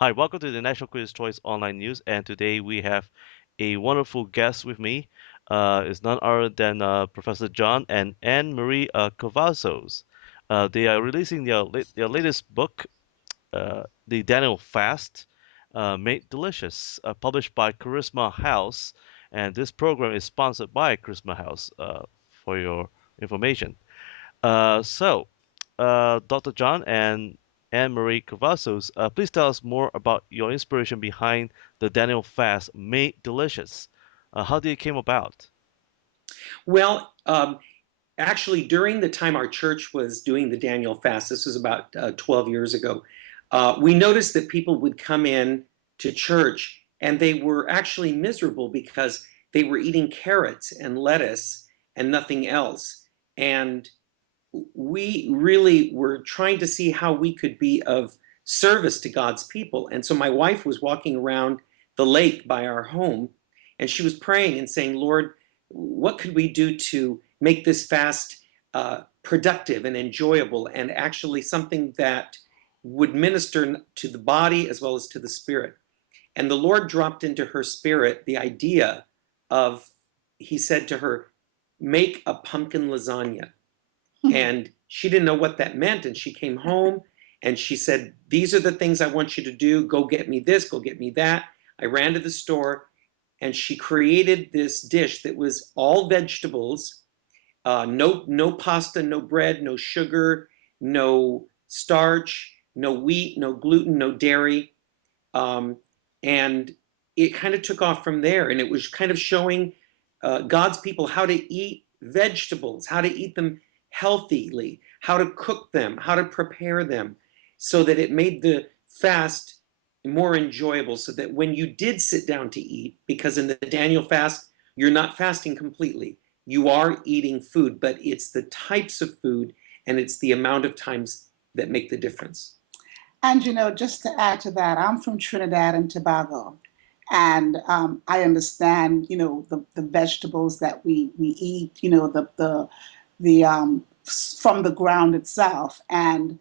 Hi, welcome to the National Quiz Choice Online News, and today we have a wonderful guest with me. It's none other than Professor John and Anne Marie Cavazos. They are releasing their latest book, The Daniel Fast, Made Delicious, published by Charisma House, and this program is sponsored by Charisma House. For your information. Dr. John and Anne Marie Cavazos, please tell us more about your inspiration behind the Daniel fast made delicious. How did it came about? Well, actually, during the time our church was doing the Daniel fast, this was about 12 years ago, we noticed that people would come in to church and they were actually miserable because they were eating carrots and lettuce and nothing else. And we really were trying to see how we could be of service to God's people. And so my wife was walking around the lake by our home and she was praying and saying, Lord, what could we do to make this fast productive and enjoyable and actually something that would minister to the body as well as to the spirit? And the Lord dropped into her spirit the idea of, he said to her, make a pumpkin lasagna. And she didn't know what that meant. And she came home and she said, these are the things I want you to do. Go get me this, go get me that. I ran to the store and she created this dish that was all vegetables, no pasta, no bread, no sugar, no starch, no wheat, no gluten, no dairy. Um, and it kind of took off from there. And it was kind of showing God's people how to eat vegetables, how to eat them healthily, how to cook them, how to prepare them, so that it made the fast more enjoyable. So that when you did sit down to eat, because in the Daniel fast, you're not fasting completely, you are eating food, but it's the types of food and it's the amount of times that make the difference. And just to add to that, I'm from Trinidad and Tobago, and I understand, the vegetables that we eat, the from the ground itself, and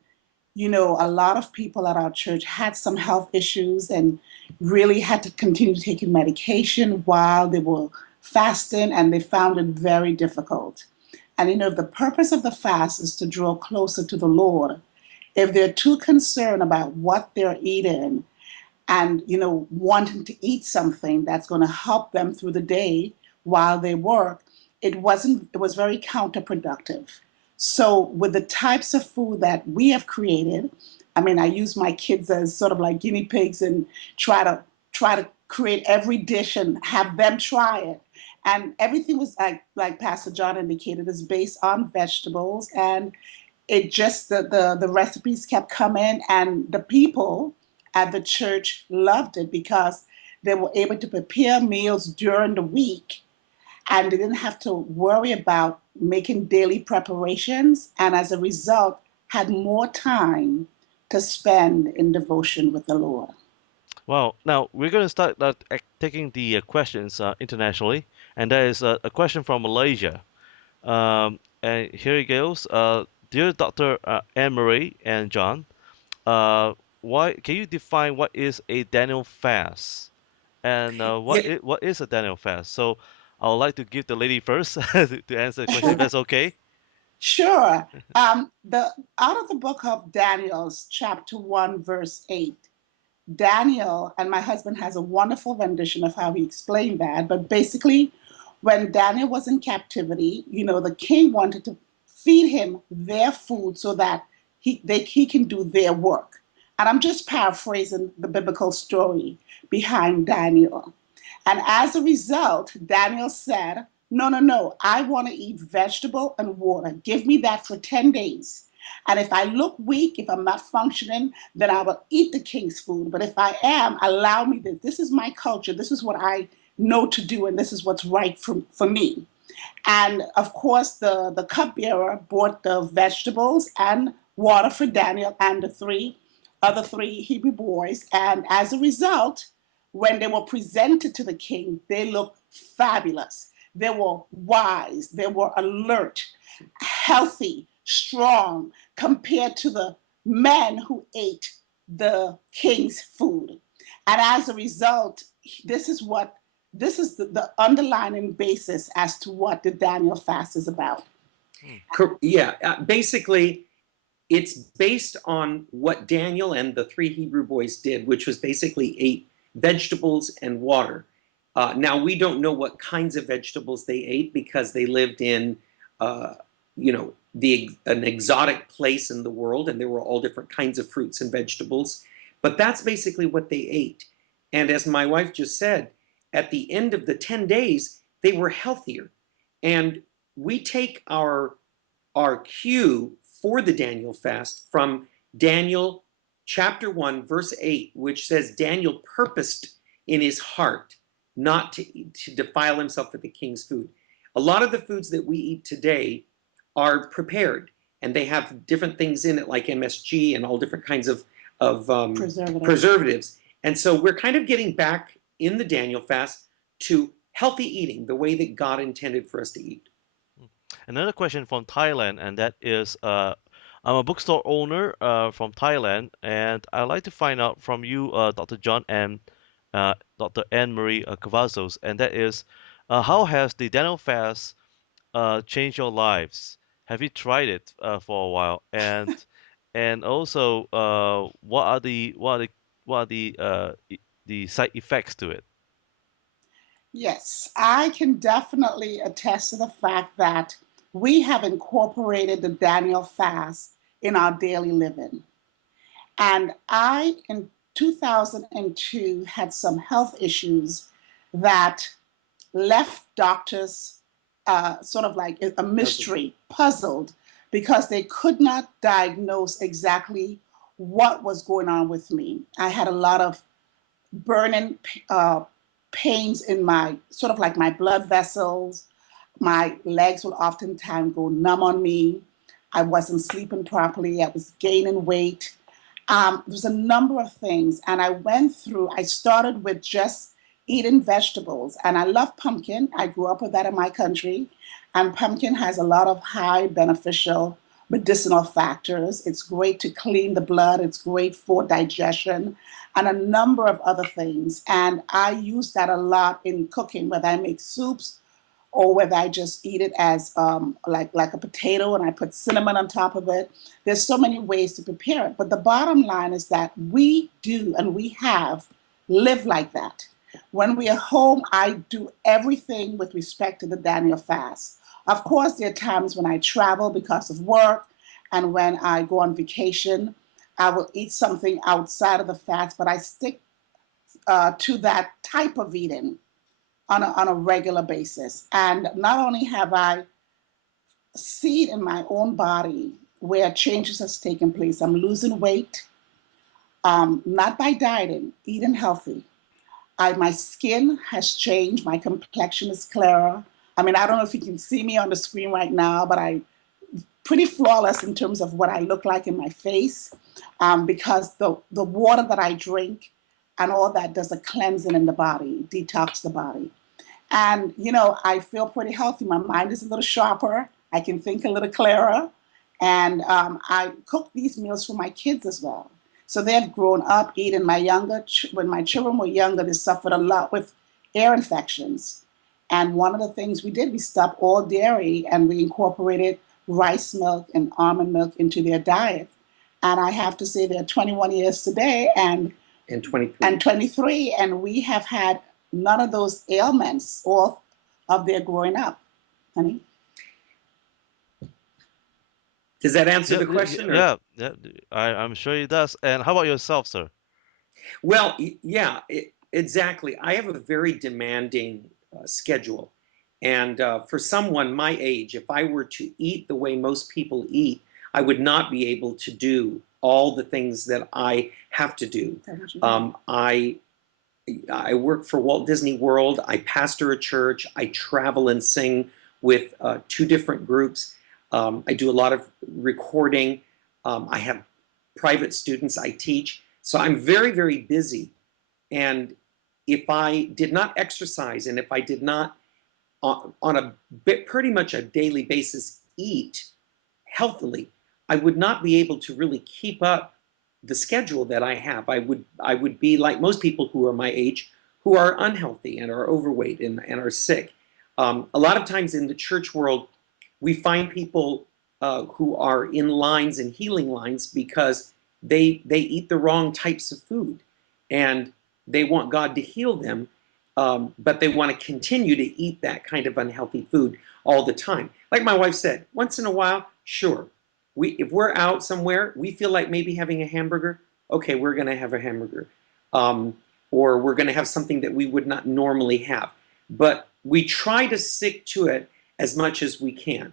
a lot of people at our church had some health issues and really had to continue taking medication while they were fasting, and they found it very difficult. And the purpose of the fast is to draw closer to the Lord. If they're too concerned about what they're eating and wanting to eat something that's going to help them through the day while they work, it was very counterproductive. So with the types of food that we have created, I mean, I use my kids as sort of like guinea pigs and try to create every dish and have them try it. And everything was like Pastor John indicated, is based on vegetables, and it just the recipes kept coming, and the people at the church loved it because they were able to prepare meals during the week, and they didn't have to worry about making daily preparations, and as a result had more time to spend in devotion with the Lord. Well, now we're going to start taking the questions internationally, and that is a question from Malaysia. And here it goes. Dear Dr. Anne Marie and John, uh, why can you define what is a Daniel fast? And Yeah, what is a Daniel fast? So I would like to give the lady first to answer the question, if that's okay. Sure. The Out of the book of Daniel's chapter 1 verse 8, Daniel, and my husband has a wonderful rendition of how he explained that. But basically, when Daniel was in captivity, the king wanted to feed him their food so that he can do their work. And I'm just paraphrasing the biblical story behind Daniel. And as a result, Daniel said, no, no, no, I want to eat vegetable and water. Give me that for 10 days. And if I look weak, if I'm not functioning, then I will eat the king's food. But if I am, allow me this. This is my culture. This is what I know to do, and this is what's right for me. And of course, the cupbearer brought the vegetables and water for Daniel and the other three Hebrew boys. And as a result, when they were presented to the king, they looked fabulous. They were wise, they were alert, healthy, strong, compared to the men who ate the king's food. And as a result, this is what the underlying basis as to what the Daniel fast is about. Hmm. Yeah, basically, it's based on what Daniel and the three Hebrew boys did, which was basically ate vegetables and water. Now we don't know what kinds of vegetables they ate because they lived in, uh, an exotic place in the world, and there were all different kinds of fruits and vegetables. But that's basically what they ate. And as my wife just said, at the end of the 10 days, they were healthier. And we take our cue for the Daniel fast from Daniel chapter 1, verse 8, which says Daniel purposed in his heart not to defile himself with the king's food. A lot of the foods that we eat today are prepared, and they have different things in it like MSG and all different kinds of Preservatives. preservatives. And so we're kind of getting back in the Daniel fast to healthy eating, the way that God intended for us to eat. Mm. Another question from Thailand, and that is, I'm a bookstore owner from Thailand, and I'd like to find out from you, Dr. John and Dr. Anne Marie Cavazos, and that is, how has the Daniel fast changed your lives? Have you tried it for a while? And also, what are the side effects to it? Yes, I can definitely attest to the fact that we have incorporated the Daniel fast in our daily living. And I, in 2002, had some health issues that left doctors sort of like a mystery, puzzled, because they could not diagnose exactly what was going on with me. I had a lot of burning uh, pains in my sort of like my blood vessels. My legs would oftentimes go numb on me. I wasn't sleeping properly. I was gaining weight. There was a number of things, and I started with just eating vegetables, and I love pumpkin. I grew up with that in my country, and pumpkin has a lot of high beneficial medicinal factors. It's great to clean the blood, it's great for digestion, and a number of other things. And I use that a lot in cooking, whether I make soups or whether I just eat it as like a potato and I put cinnamon on top of it. There's so many ways to prepare it. But the bottom line is that we do and we have lived like that. When we are home, I do everything with respect to the Daniel fast. Of course, there are times when I travel because of work and when I go on vacation, I will eat something outside of the fast, but I stick to that type of eating on a regular basis. And not only have I seen in my own body where changes has taken place, I'm losing weight, not by dieting, eating healthy. My skin has changed. My complexion is clearer. I mean, I don't know if you can see me on the screen right now, but I pretty flawless in terms of what I look like in my face, because the water that I drink and all that does a cleansing in the body, detox the body. And, I feel pretty healthy. My mind is a little sharper. I can think a little clearer. And I cook these meals for my kids as well. So they've grown up eating. When my children were younger, they suffered a lot with ear infections. And one of the things we did, we stopped all dairy and we incorporated rice milk and almond milk into their diet. And I have to say they're 21 years today, And 23. and 23, and we have had none of those ailments all of their growing up, honey. Does that answer Yeah, the yeah, question? Or yeah, yeah. I'm sure it does. And how about yourself, sir? well, yeah, exactly. I have a very demanding schedule. And for someone my age, if I were to eat the way most people eat, I would not be able to do all the things that I have to do. Um, I I work for Walt Disney World. I pastor a church. I travel and sing with two different groups. I do a lot of recording. I have private students I teach. So I'm very, very busy. And if I did not exercise and if I did not, on a bit, pretty much a daily basis, eat healthily, I would not be able to really keep up the schedule that I have, I would be like most people who are my age, who are unhealthy and are overweight and are sick. A lot of times in the church world, we find people who are in lines and healing lines because they eat the wrong types of food, and they want God to heal them, but they want to continue to eat that kind of unhealthy food all the time. Like my wife said, once in a while, sure. If we're out somewhere, we feel like maybe having a hamburger. Okay, we're going to have a hamburger, um, or we're going to have something that we would not normally have. But we try to stick to it as much as we can.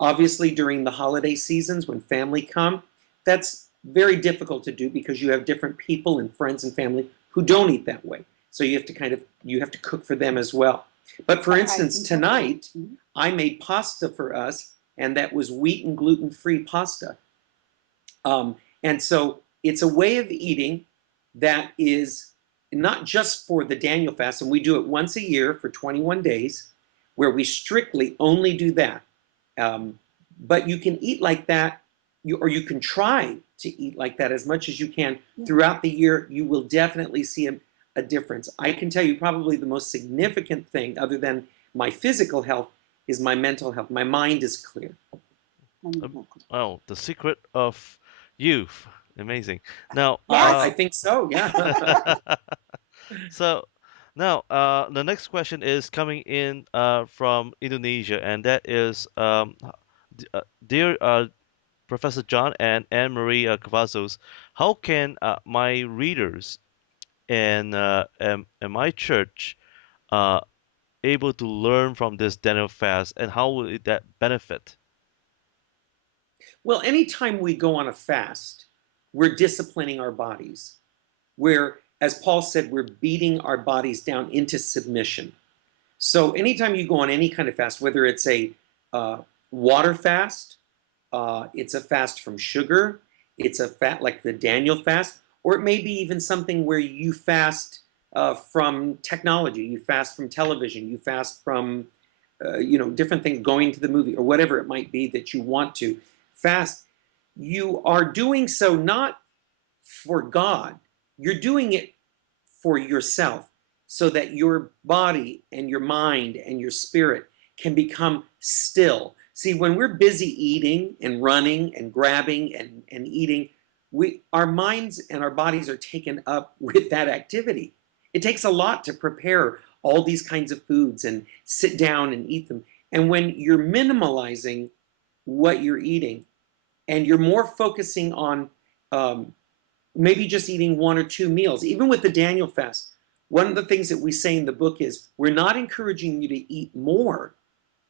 Obviously, during the holiday seasons when family come, that's very difficult to do because you have different people and friends and family who don't eat that way. So you have to cook for them as well. But for instance, tonight I made pasta for us, and that was wheat and gluten-free pasta. And so it's a way of eating that is not just for the Daniel fast, and we do it once a year for 21 days, where we strictly only do that. Um, but you can eat like that, or you can try to eat like that as much as you can throughout the year. You will definitely see a difference. I can tell you probably the most significant thing, other than my physical health, is my mental health. My mind is clear. Oh, the secret of youth. Amazing. Now, I Yes. think so, yeah. so now the next question is coming in from Indonesia, and that is, dear Professor John and Anne Marie Cavazos, how can my readers and my church uh, able to learn from this Daniel fast, and how will that benefit? Well, anytime we go on a fast, we're disciplining our bodies. We're, as Paul said, we're beating our bodies down into submission. So anytime you go on any kind of fast, whether it's a uh, water fast, it's a fast from sugar, it's a fat like the Daniel fast, or it may be even something where you fast from technology, you fast from television, you fast from different things, going to the movie or whatever it might be that you want to fast. You are doing so not for God, you're doing it for yourself, so that your body and your mind and your spirit can become still. See, when we're busy eating and running and grabbing and eating, our minds and our bodies are taken up with that activity. It takes a lot to prepare all these kinds of foods and sit down and eat them. And when you're minimalizing what you're eating, and you're more focusing on um, maybe just eating one or two meals. Even with the Daniel fast, one of the things that we say in the book is we're not encouraging you to eat more,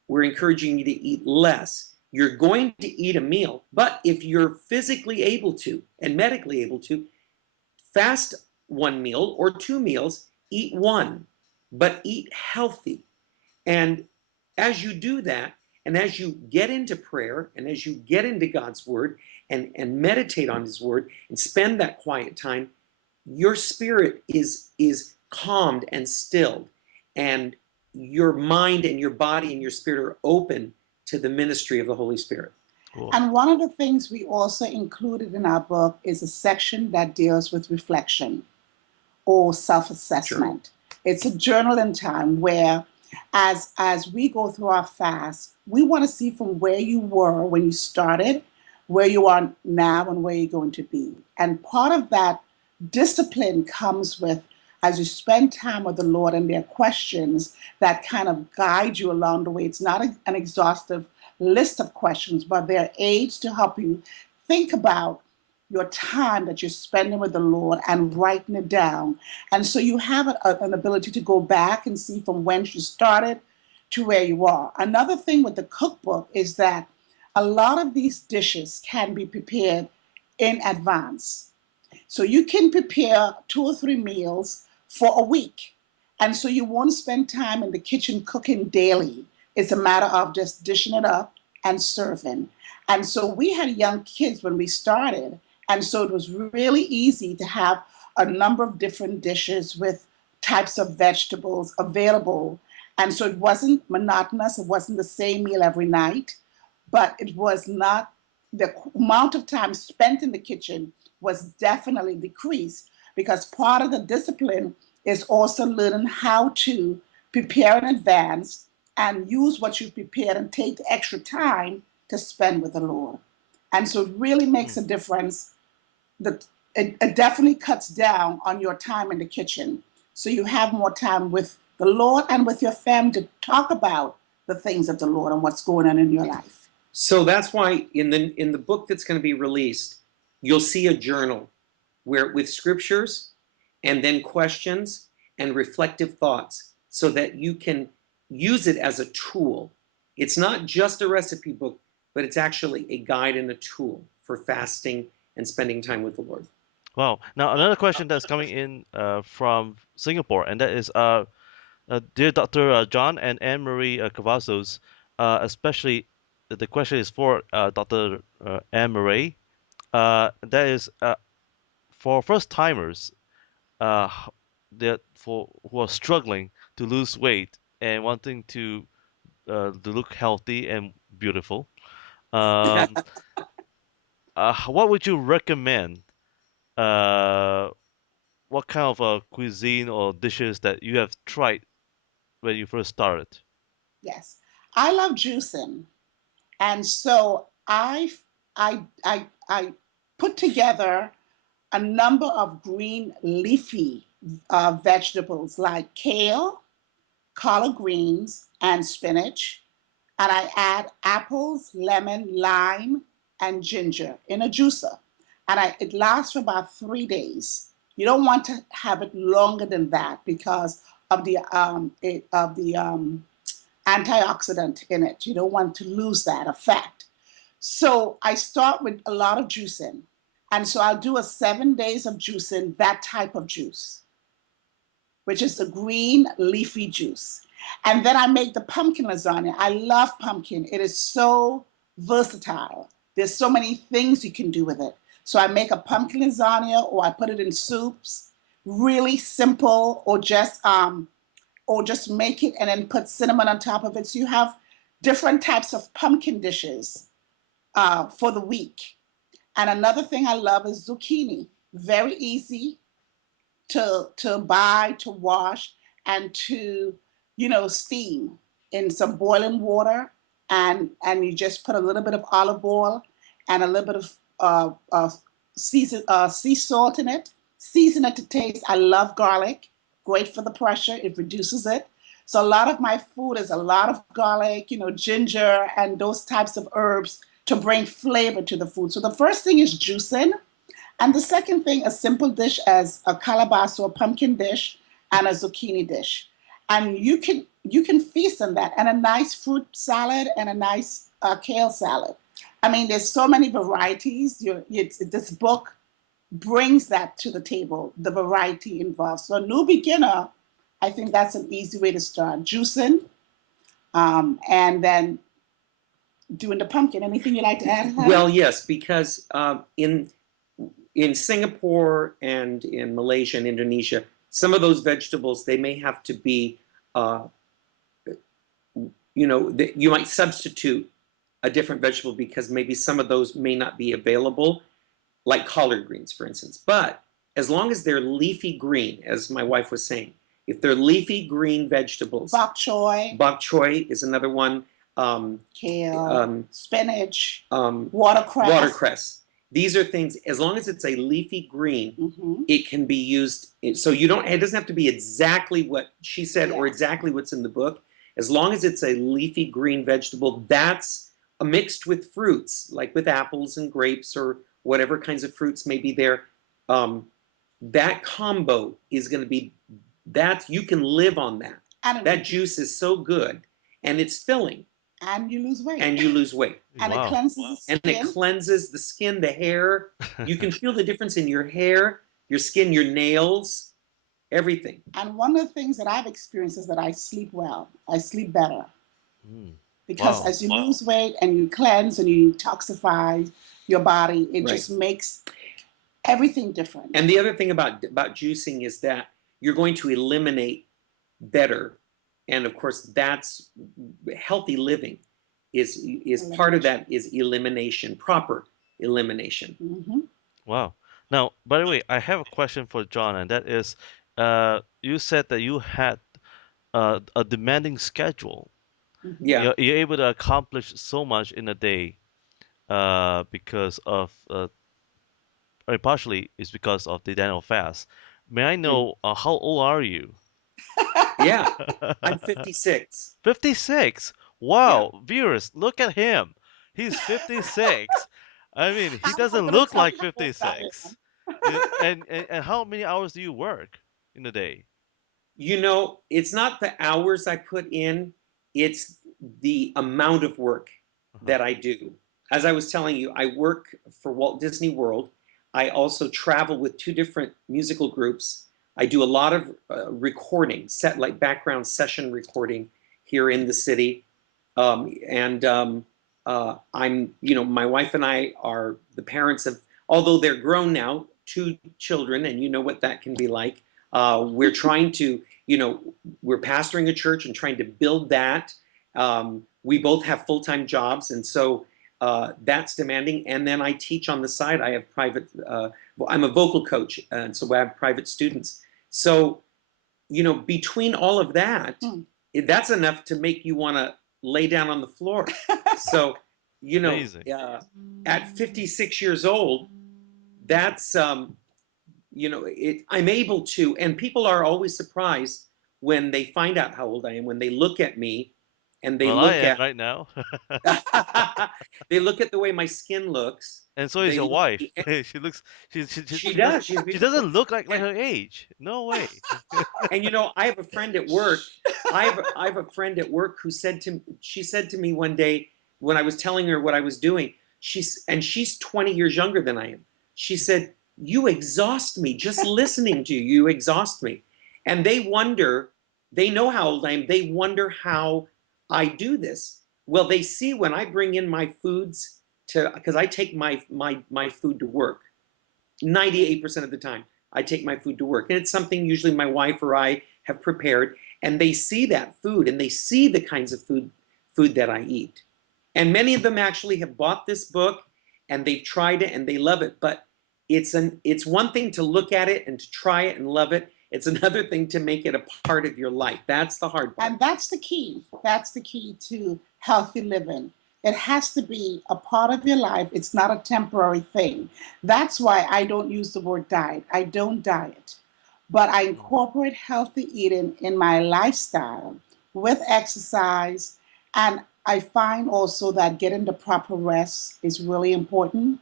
we're encouraging you to eat less. You're going to eat a meal, but if you're physically able to and medically able to, fast one meal or two meals, eat one, but eat healthy. And as you do that, and as you get into prayer, and as you get into God's word and meditate on his word and spend that quiet time, your spirit is calmed and stilled, and your mind and your body and your spirit are open to the ministry of the Holy Spirit. Cool. And one of the things we also included in our book is a section that deals with reflection or Journal. self-assessment. It's a journaling time where as we go through our fast, we want to see from where you were when you started, where you are now, and where you're going to be. And part of that discipline comes with as you spend time with the Lord, and there are questions that kind of guide you along the way. It's not an exhaustive list of questions, but they're aids to help you think about your time that you're spending with the Lord and writing it down. And so you have an ability to go back and see from when you started to where you are. Another thing with the cookbook is that a lot of these dishes can be prepared in advance. So you can prepare 2 or 3 meals for a week. And so you won't spend time in the kitchen cooking daily. It's a matter of just dishing it up and serving. And so we had young kids when we started. And so it was really easy to have a number of different dishes with types of vegetables available. And so it wasn't monotonous, it wasn't the same meal every night, but it was not the amount of time spent in the kitchen was definitely decreased because part of the discipline is also learning how to prepare in advance and use what you've prepared and take the extra time to spend with the Lord. And so it really makes Mm. a difference. That it definitely cuts down on your time in the kitchen. So you have more time with the Lord and with your family to talk about the things of the Lord and what's going on in your life. So that's why in the book that's going to be released, you'll see a journal where with scriptures and then questions and reflective thoughts so that you can use it as a tool. It's not just a recipe book, but it's actually a guide and a tool for fasting and spending time with the Lord. Wow. Now another question that's coming in from Singapore, and that is, dear Dr. John and Anne Marie Cavazos, especially the question is for Dr. Anne Marie. That is for first timers, h- that for who are struggling to lose weight and wanting to look healthy and beautiful. Um, what would you recommend? Uh, what kind of cuisine or dishes that you have tried when you first started? Yes, I love juicing, and so I put together a number of green leafy vegetables like kale, collard greens, and spinach. And I add apples, lemon, lime, and ginger in a juicer. And it lasts for about 3 days. You don't want to have it longer than that because of the antioxidant in it. You don't want to lose that effect. So I start with a lot of juicing. And so I'll do a 7 days of juicing, that type of juice, which is the green leafy juice. And then I make the pumpkin lasagna. I love pumpkin. It is so versatile. There's so many things you can do with it. So I make a pumpkin lasagna or I put it in soups, really simple, or just make it and then put cinnamon on top of it. So you have different types of pumpkin dishes for the week. And another thing I love is zucchini. Very easy to buy, to wash, and to steam in some boiling water, and you just put a little bit of olive oil and a little bit of sea salt in it. Season it to taste. I love garlic. Great for the pressure. It reduces it. So a lot of my food is a lot of garlic, ginger, and those types of herbs to bring flavor to the food. So the first thing is juicing. And the second thing, a simple dish as a calabash or pumpkin dish and a zucchini dish. And you can feast on that and a nice fruit salad and a nice kale salad. I mean, there's so many varieties. This book brings that to the table, the variety involved. So a new beginner, I think that's an easy way to start. Juicing, and then doing the pumpkin. Anything you'd like to add, Well, honey? yes, because in Singapore and in Malaysia and Indonesia, some of those vegetables they may have to be, uh, you might substitute a different vegetable because maybe some of those may not be available, like collard greens, for instance. But as long as they're leafy green, as my wife was saying, if they're leafy green vegetables, Bok choy, bok choy is another one. kale, Um, spinach, watercress. watercress. These are things, as long as it's a leafy green, Mm-hmm. it can be used. So you don't, it doesn't have to be exactly what she said or Yes. exactly what's in the book. As long as it's a leafy green vegetable, that's mixed with fruits, like with apples and grapes or whatever kinds of fruits may be there. Um, that combo is going to be that you can live on that. And That juice is so good and it's filling and you lose weight. and you lose weight. And it Wow. cleanses the And it skin. cleanses the skin, the hair. You can feel the difference in your hair, your skin, your nails, everything. And one of the things that I've experienced is that I sleep well. I sleep better Mm. because Wow. as you lose weight and you cleanse and you detoxify your body, it Right. just makes everything different. And the other thing about juicing is that you're going to eliminate better, and of course that's healthy living is part of Elimination. that is elimination, proper elimination. Mm-hmm. Wow. Now, by the way, I have a question for John, and that is, you said that you had a demanding schedule. Mhm. Yeah, You're able to accomplish so much in a day because of, or partially is because of the Daniel fast. May I mm, know how old are you? yeah. I'm 56. 56. Yeah. Wow, viewers, look at him. He's 56. I mean, he I'm not doesn't going to look tell like you how old I 56. am. And how many hours do you work in a day? It's not the hours I put in, it's the amount of work Uh-huh. that I do. As I was telling you, I work for Walt Disney World. I also travel with two different musical groups. I do a lot of recording, set like background session recording here in the city. My wife and I are the parents of, although they're grown now, two children, and you know what that can be like. We're trying to, we're pastoring a church and trying to build that. We both have full time jobs, and so that's demanding. And then I teach on the side. I have private. I'm a vocal coach, and so I have private students. So between all of that, Hmm. that's enough to make you want to lay down on the floor. So, you know, Amazing. uh, at 56 years old, that's I'm able to, and people are always surprised when they find out how old I am, when they look at me, and they Well, I look am at right now. they look at the way my skin looks. And so is They your look, wife. She looks she she doesn't does. She's she doesn't beautiful. look like And her age. No way. And I have a friend at work. I have a friend at work who she said to me one day when I was telling her what I was doing. She's 20 years younger than I am. She said, "You exhaust me just listening to you. You exhaust me." And they know how old I am. They wonder how I do this. Well, they see when I bring in my foods to because I take my food to work 98% of the time. I take my food to work. And it's something usually my wife or I have prepared. And they see that food and they see the kinds of food that I eat. And many of them actually have bought this book and they've tried it and they love it. But it's one thing to look at it and to try it and love it. It's another thing to make it a part of your life. That's the hard part. And that's the key. That's the key to healthy living. It has to be a part of your life. It's not a temporary thing. That's why I don't use the word diet. I don't diet, but I Mm. incorporate healthy eating in my lifestyle with exercise. And I find also that getting the proper rest is really important.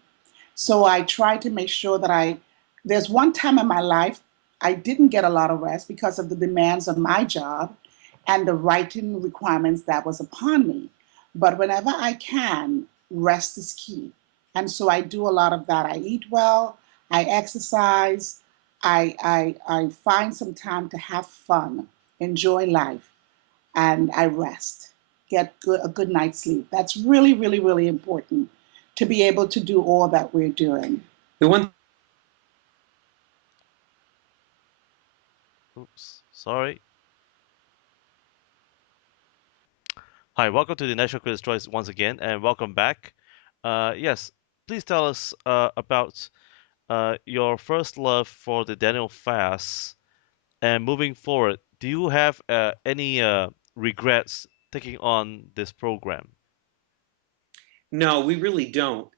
So I try to make sure that there's one time in my life I didn't get a lot of rest because of the demands of my job and the writing requirements that was upon me. But whenever I can, rest is key. And so I do a lot of that. I eat well, I exercise, I find some time to have fun, enjoy life, and I rest, a good night's sleep. That's really, really, really important to be able to do all that we're doing. The one Oops. Sorry. Hi, welcome to the National Critics' Choice once again, and welcome back. Yes, please tell us about your first love for the Daniel fast, and moving forward, do you have any regrets taking on this program? No, we really don't.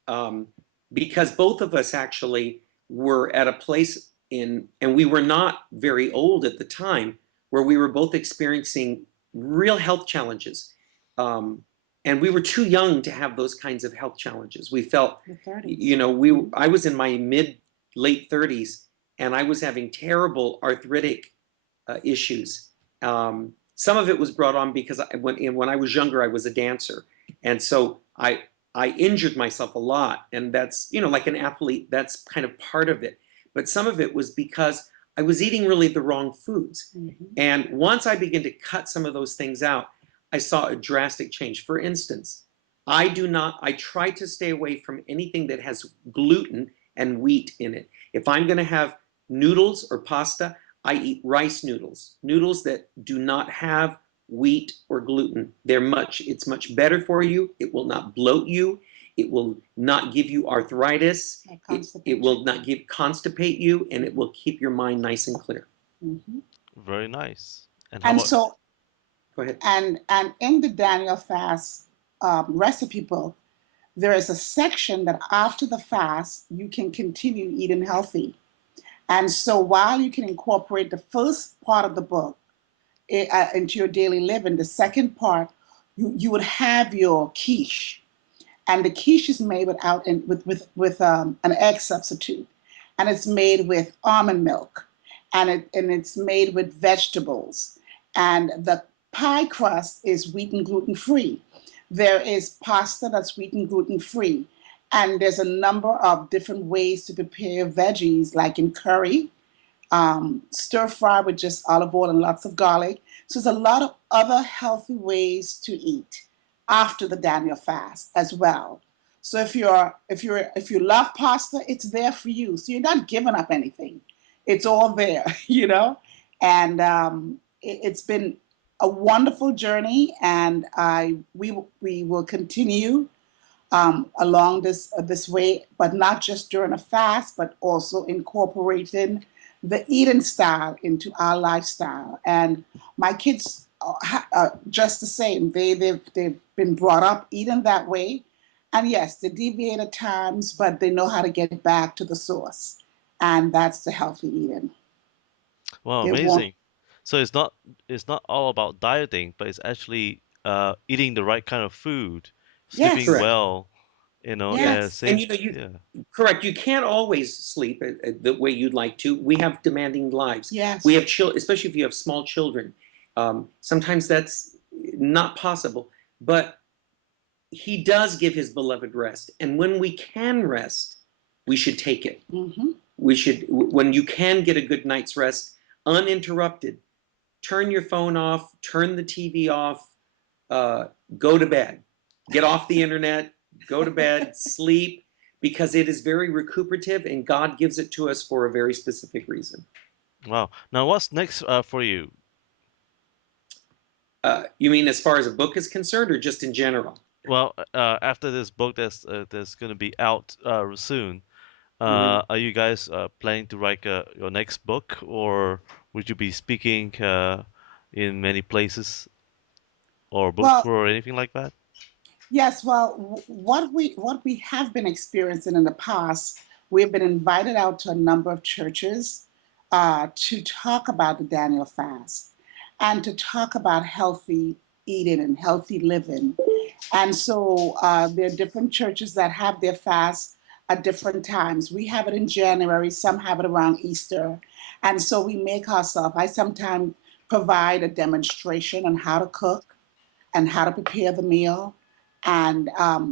Because both of us actually were at a place and we were not very old at the time, where we were both experiencing real health challenges. Um, and we were too young to have those kinds of health challenges. We felt, The 30s. I was in my late 30s and I was having terrible arthritic issues. Some of it was brought on because when I was younger, I was a dancer, and so I injured myself a lot, and that's like an athlete, that's kind of part of it. But some of it was because I was eating really the wrong foods, Mhm. and once I began to cut some of those things out, I saw a drastic change. For instance, I try to stay away from anything that has gluten and wheat in it. If I'm going to have noodles or pasta, I eat rice noodles, noodles that do not have wheat or gluten. It's much better for you. It will not bloat you. It will not give you arthritis. It will not constipate you, and it will keep your mind nice and clear. Mhm. Very nice. And how And about so, Go ahead. and in the Daniel fast recipe book, there is a section that after the fast you can continue eating healthy. And so while you can incorporate the first part of the book into your daily living, the second part, you would have your quiche, and the quiche is made without and with an egg substitute, and it's made with almond milk, and it's made with vegetables, and the pie crust is wheat and gluten free. There is pasta that's wheat and gluten free, and there's a number of different ways to prepare veggies, like in curry, stir fry with just olive oil and lots of garlic. So there's a lot of other healthy ways to eat after the Daniel fast as well. So if you love pasta, it's there for you. So you're not giving up anything. It's all there, you know. And it's been a wonderful journey, and we will continue along this way, but not just during a fast, but also incorporating the eating style into our lifestyle. And my kids are just the same. They've been brought up eating that way, and yes, they deviate at times, but they know how to get back to the source, and that's the healthy eating. wow, It won't. amazing. So it's not all about dieting, but it's actually eating the right kind of food, sleeping Yes, Correct. well, yes, And same, you yeah. correct. You can't always sleep the way you'd like to. We have demanding lives. We yes. have especially if you have small children. Sometimes that's not possible. But he does give his beloved rest, and when we can rest, we should take it. Hmm. We should, when you can get a good night's rest, uninterrupted. Turn your phone off. Turn the TV off. Uh, Go to bed. Get off the internet. Go to bed. Sleep, because it is very recuperative, and God gives it to us for a very specific reason. Wow. Now what's next for you? You mean as far as a book is concerned, or just in general? Well, after this book that's gonna be out soon, Mhm. are you guys planning to write your next book, or would you be speaking in many places or book Well, tour or anything like that? yes, well, what we have been experiencing in the past, we've been invited out to a number of churches to talk about the Daniel fast and to talk about healthy eating and healthy living. And so there are different churches that have their fasts at different times. We have it in January, some have it around Easter. And so we make ourselves, I sometimes provide a demonstration on how to cook and how to prepare the meal, and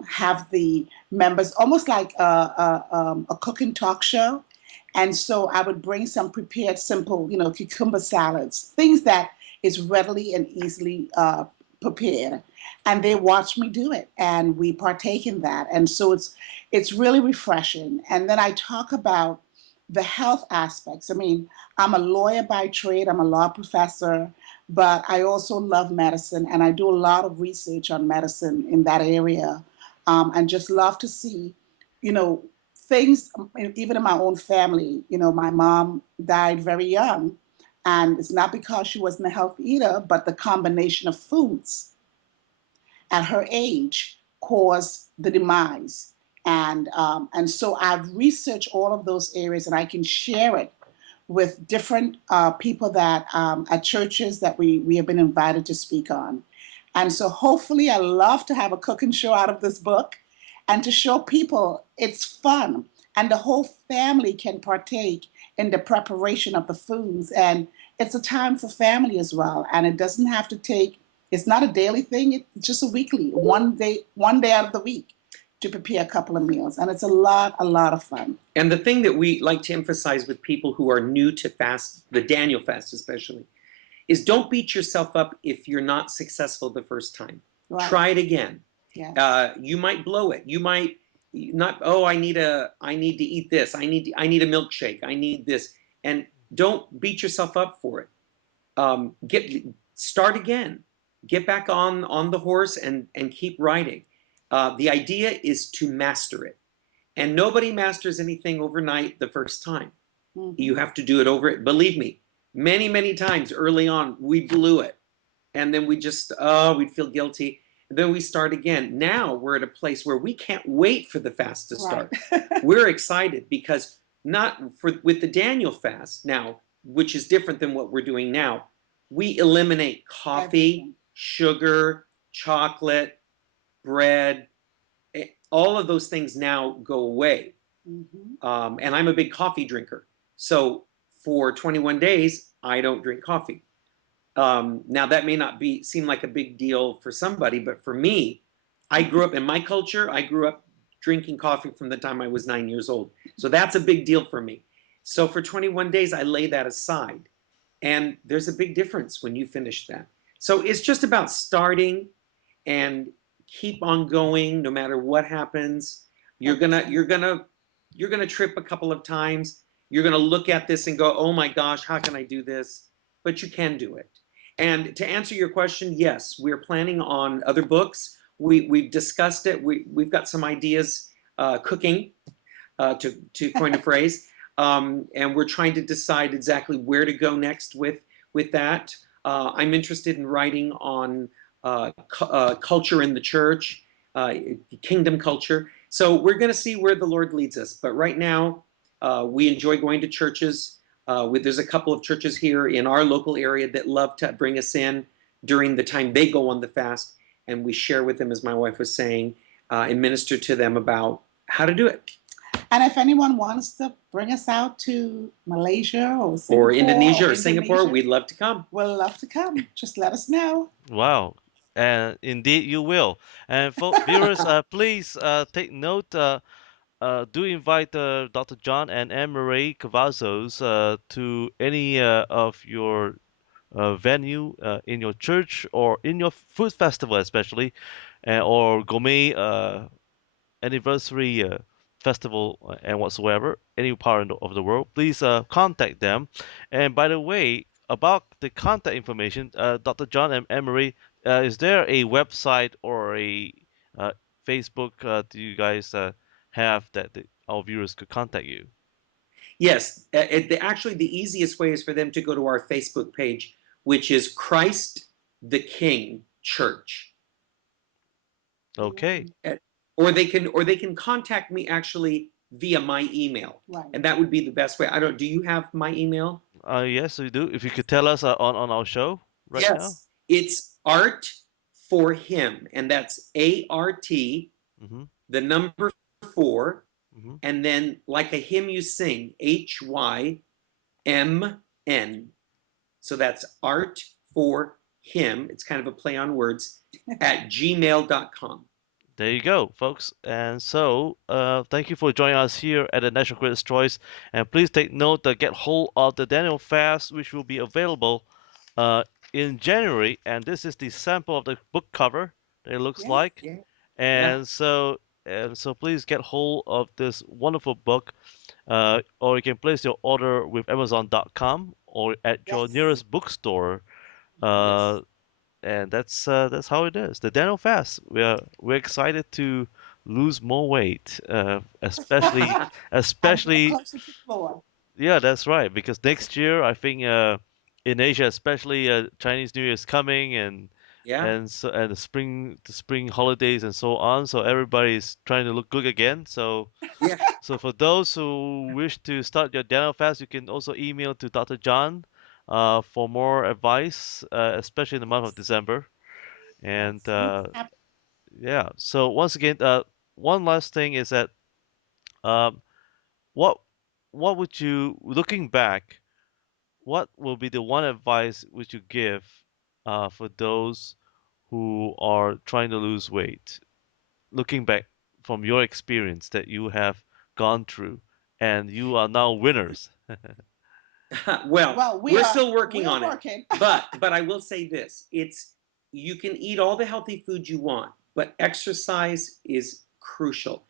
have the members almost like a cooking talk show. And so I would bring some prepared, simple, cucumber salads, things that is readily and easily prepared. And they watch me do it, and we partake in that. And so it's really refreshing. And then I talk about the health aspects. I mean, I'm a lawyer by trade. I'm a law professor, but I also love medicine, and I do a lot of research on medicine in that area, and just love to see, you know, things, even in my own family. My mom died very young, and it's not because she wasn't a healthy eater, but the combination of foods at her age caused the demise. And so I've researched all of those areas, and I can share it with different people that at churches that we have been invited to speak on. And so hopefully I love to have a cooking show out of this book, and to show people it's fun, and the whole family can partake in the preparation of the foods. And it's a time for family as well. And it doesn't have to take, it's not a daily thing, it's just a weekly, one day out of the week to prepare a couple of meals. And it's a lot of fun. And the thing that we like to emphasize with people who are new to fast, the Daniel fast especially, is don't beat yourself up if you're not successful the first time. Right. Try it again. Yes. You might blow it. You might not. Oh, I need to eat this. I need a milkshake. I need this. And don't beat yourself up for it. Get Start again. Get back on the horse and keep riding. The idea is to master it. And nobody masters anything overnight the first time. You Mm-hmm. have to do it over it. Believe me, many, many times early on, we blew it. And then we just, oh, we'd feel guilty. And then we start again. Now we're at a place where we can't wait for the fast to Right. start. We're excited because not for with the Daniel fast now, which is different than what we're doing now. We eliminate coffee, Everything. sugar, chocolate, bread, all of those things now go away. Mm-hmm. And I'm a big coffee drinker. So for 21 days, I don't drink coffee. Now that may not be seem like a big deal for somebody, but for me, I grew up in my culture. I grew up drinking coffee from the time I was 9 years old. So that's a big deal for me. So for 21 days, I lay that aside. And there's a big difference when you finish that. So it's just about starting and keep on going no matter what happens. You're gonna Focusing. you're gonna you're gonna trip a couple of times. You're gonna look at this and go, oh my gosh, how can I do this? But you can do it. And to answer your question, yes, we're planning on other books. We've discussed it. We've got some ideas cooking, to coin a phrase, and we're trying to decide exactly where to go next with that. I'm interested in writing on culture in the church, uh, kingdom culture. So we're going to see where the Lord leads us. But right now, we enjoy going to churches. There's a couple of churches here in our local area that love to bring us in during the time they go on the fast, and we share with them, as my wife was saying, and minister to them about how to do it. And if anyone wants to bring us out to Malaysia or Or Singapore Indonesia or or Singapore, Indonesia, we'd love to come. we'll love to come. Just let us know. Wow. And indeed you will. And viewers, please take note. Do invite Dr. John and Anne Marie Cavazos to any of your venue in your church or in your food festival, especially, or gourmet anniversary festival and whatsoever, any part of the world, please contact them. And by the way, about the contact information, Dr. John and Emery, is there a website or a uh, Facebook do you guys have that our viewers could contact you? Yes, actually, the easiest way is for them to go to our Facebook page, which is Christ the King Church. Okay. Uh, or they can contact me actually via my email, Right. and that would be the best way. I don't. Do you have my email? Yes, we do. If you could tell us on our show right now. Yes, it's Art for Him, and that's ART, Mm-hmm. the number four, Mm-hmm. and then like a hymn you sing, HYMN. So that's Art for Him. It's kind of a play on words at gmail.com. There you go, folks. And so, thank you for joining us here at the National Critics' Choice. And please take note to get hold of the Daniel Fast, which will be available uh, in January. And this is the sample of the book cover that it looks Yes. like. Yeah. Yeah. And so, please get hold of this wonderful book, or you can place your order with Amazon.com or at your Yes. nearest bookstore. Yes. Uh, and that's how it is. The Daniel Fast. We're excited to lose more weight, And get especially closer to the Lord. yeah, that's right. Because next year, I think in Asia, especially Chinese New Year is coming, Yeah. and the spring holidays and so on. So everybody is trying to look good again. Yeah. So for those who wish to start your Daniel Fast, you can also email to Dr. John for more advice, especially in the month of Yes. December. And Yes. Make it happen. yeah, so once again, one last thing is that um, what what would you, looking back, what will be the one advice would you give for those who are trying to lose weight? Looking back from your experience that you have gone through, and you are now winners. Well, Well, we're still working we're on it. working. But I will say this. It's You can eat all the healthy food you want, but exercise is crucial.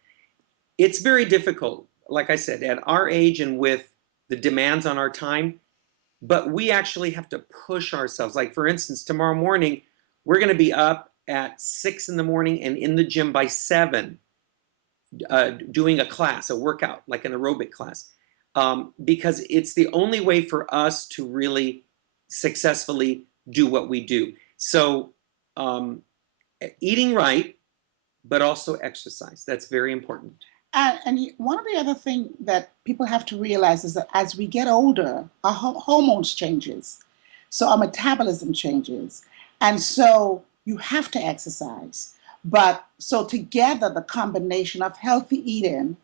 It's very difficult, like I said, at our age and with the demands on our time, but we actually have to push ourselves. Like, for instance, tomorrow morning, we're going to be up at 6 in the morning and in the gym by 7, doing a class, a workout, like an aerobic class, because it's the only way for us to really successfully do what we do. So, um, eating right, but also exercise. That's very important. And one of the other thing that people have to realize is that as we get older, our hormones changes, so our metabolism changes, and so you have to exercise. But so together, the combination of healthy eating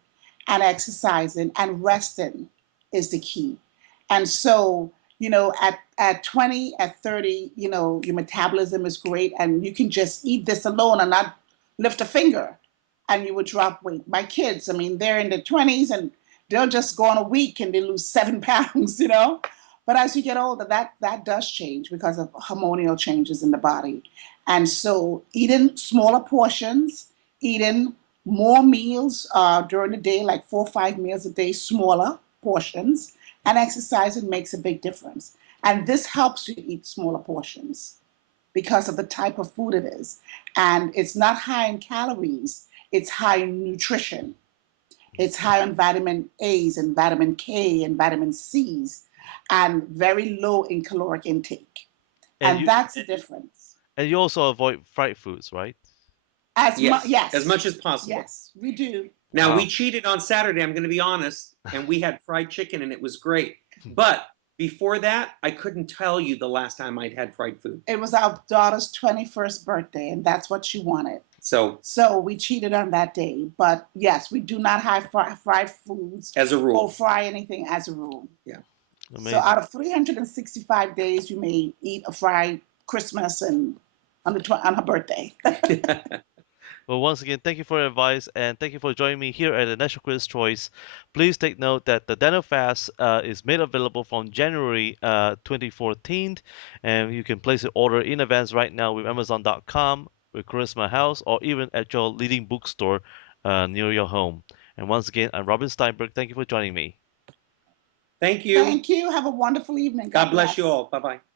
and exercising and resting is the key. And so, at 20, at 30, your metabolism is great and you can just eat this alone and not lift a finger and you would drop weight. My kids, I mean, they're in their 20s and they'll just go on a week and they lose 7 pounds. But as you get older, that does change because of hormonal changes in the body. And so eating smaller portions, eating more meals during the day, like 4 or 5 meals a day, smaller portions, and exercising makes a big difference. And this helps you eat smaller portions because of the type of food it is. And it's not high in calories, it's high in nutrition. It's high on vitamin A's and vitamin K and vitamin C's and very low in caloric intake. And And you that's the difference. and you also avoid fried foods, right? Yes, as Yes, much as possible. yes, we do. Now, we Wow. cheated on Saturday, I'm going to be honest, and we had fried chicken and it was great. But before that, I couldn't tell you the last time I'd had fried food. It was our daughter's 21st birthday, and that's what she wanted. So, So we cheated on that day. But yes, we do not have fried foods as a or rule, fry anything as a rule. yeah. So out Amazing. of 365 days, you may eat a fried Christmas and on her birthday. Well, once again, thank you for your advice and thank you for joining me here at the National Quiz Choice. Please take note that the Daniel Fast is made available from January 2014, and you can place an order in advance right now with Amazon.com, with Charisma House, or even at your leading bookstore near your home. And once again, I'm Robin Steinberg. Thank you for joining me. Thank you. Thank you. Have a wonderful evening. God God bless you bless. all. Bye bye.